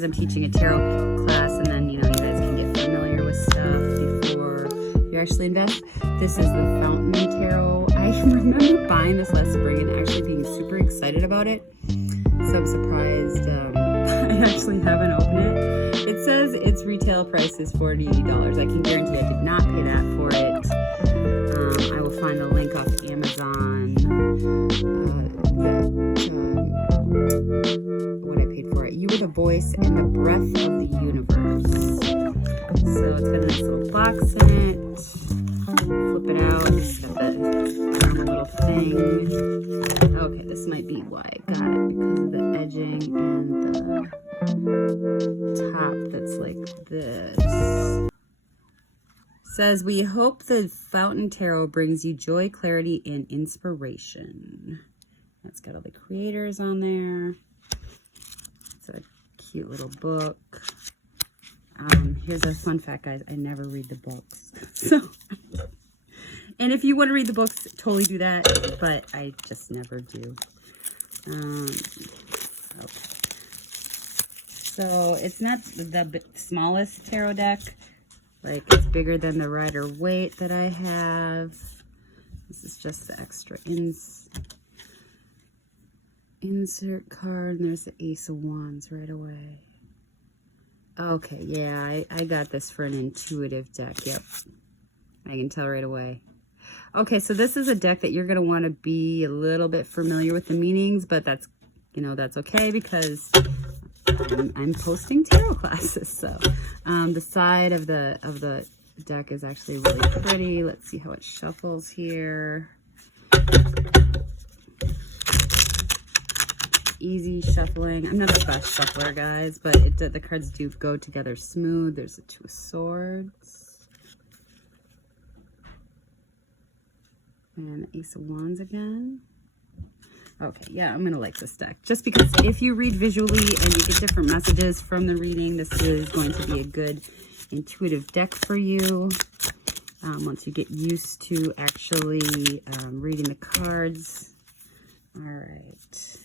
because I'm teaching a tarot class, and then, you know, you guys can get familiar with stuff before you actually invest. This is the Fountain Tarot. I remember buying this last spring and actually being super excited about it. So I'm surprised I actually haven't opened it. It says its retail price is $40. I can guarantee I did not pay that for it. I will find the link off Amazon. What I paid for it. You were the voice and the breath of the universe. So it's got a nice little box in it. Flip it out. It's got the little thing. Okay, this might be why I got it, because of the edging and the top that's like this. Says, we hope the Fountain Tarot brings you joy, clarity, and inspiration. That's got all the creators on there. It's a cute little book. Here's a fun fact, guys. I never read the books. So, and if you want to read the books, totally do that. But I just never do. Okay. So it's not the smallest tarot deck. Like, it's bigger than the Rider-Waite that I have. This is just the extra insert card, and there's the Ace of Wands right away. Okay, yeah, I got this for an intuitive deck. Yep, I can tell right away. Okay, so this is a deck that you're going to want to be a little bit familiar with the meanings, but that's, you know, that's okay, because I'm posting tarot classes. So the side of the deck is actually really pretty. Let's see how it shuffles here. Easy shuffling. I'm not the best shuffler, guys, but the cards do go together smooth. There's a Two of Swords. And the Ace of Wands again. Okay, yeah, I'm going to like this deck. Just because if you read visually and you get different messages from the reading, this is going to be a good intuitive deck for you. Once you get used to actually reading the cards. All right.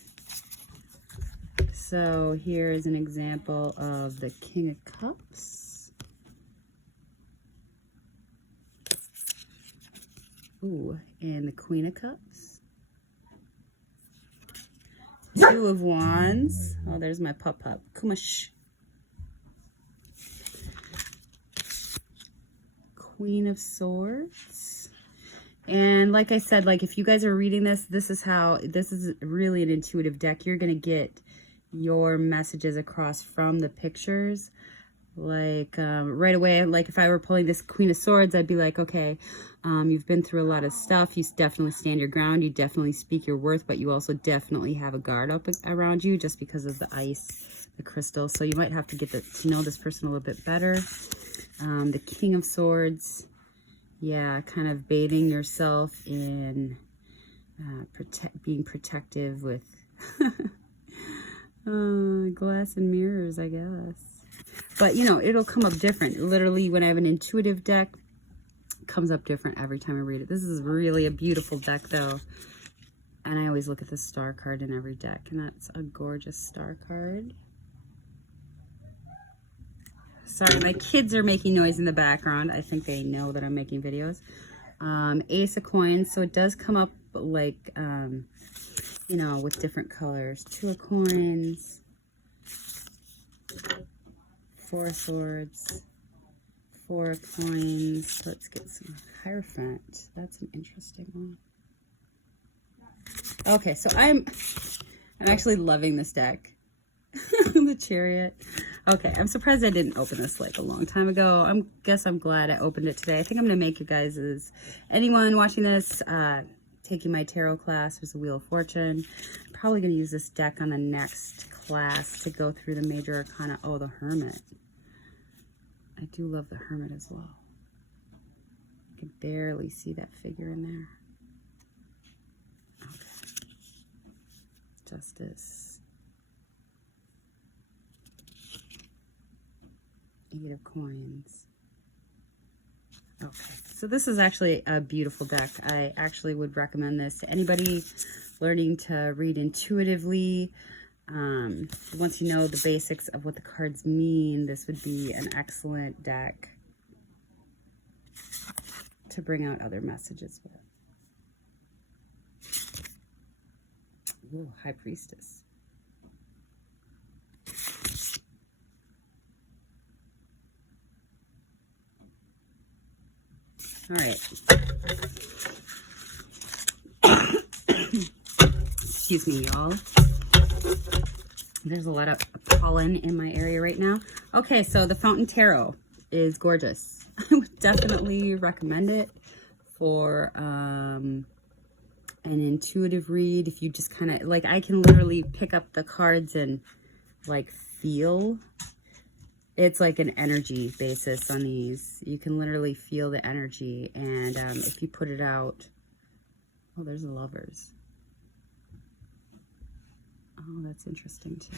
So here is an example of the King of Cups. Ooh, and the Queen of Cups. Two of Wands. Oh, there's my pup. Kumash. Queen of Swords. And like I said, like if you guys are reading this, this is really an intuitive deck. You're going to get your messages across from the pictures. Like right away, like if I were pulling this Queen of Swords, I'd be like, okay, you've been through a lot of stuff. You definitely stand your ground. You definitely speak your worth, but you also definitely have a guard up around you just because of the ice, the crystal. So you might have to get to know this person a little bit better. The King of Swords, yeah, kind of bathing yourself in being protective with glass and mirrors, I guess. But, you know, it'll come up different. Literally, when I have an intuitive deck, it comes up different every time I read it. This is really a beautiful deck, though. And I always look at the star card in every deck, and that's a gorgeous star card. Sorry, my kids are making noise in the background. I think they know that I'm making videos. Ace of Coins. So it does come up, like, you know, with different colors. Two of Coins. Four of Swords, Four of Coins. Let's get some Hierophant. That's an interesting one. Okay, so I'm actually loving this deck. The Chariot. Okay, I'm surprised I didn't open this like a long time ago. Guess I'm glad I opened it today. I think I'm gonna make you guys, anyone watching this, taking my tarot class, there's a Wheel of Fortune. I'm probably gonna use this deck on the next class to go through the major arcana. Oh, the Hermit. I do love the Hermit as well. I can barely see that figure in there. Okay. Justice. Eight of Coins. Okay, so this is actually a beautiful deck. I actually would recommend this to anybody learning to read intuitively. Once you know the basics of what the cards mean, this would be an excellent deck to bring out other messages with. Ooh, High Priestess. All right. Excuse me, y'all. There's a lot of pollen in my area right now. Okay, so the Fountain Tarot is gorgeous. I would definitely recommend it for an intuitive read. If you just kind of, like, I can literally pick up the cards and, like, feel. It's like an energy basis on these. You can literally feel the energy. And if you put it out, oh, there's the Lovers. Oh, that's interesting too.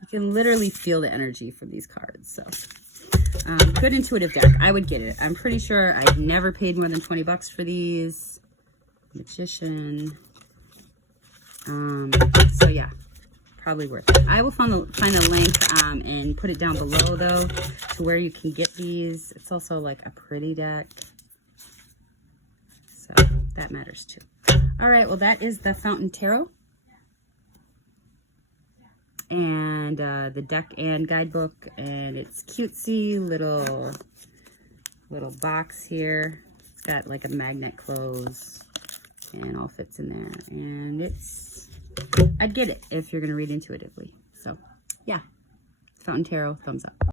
You can literally feel the energy from these cards. So, good intuitive deck. I would get it. I'm pretty sure I've never paid more than 20 bucks for these. Magician. So yeah, probably worth it. I will find a link and put it down below though to where you can get these. It's also like a pretty deck. So that matters too. All right, well that is the Fountain Tarot. And the deck and guidebook, and it's cutesy little box here. It's got like a magnet close and all fits in there, and it's, I'd get it if you're gonna read intuitively. So yeah, Fountain Tarot, thumbs up.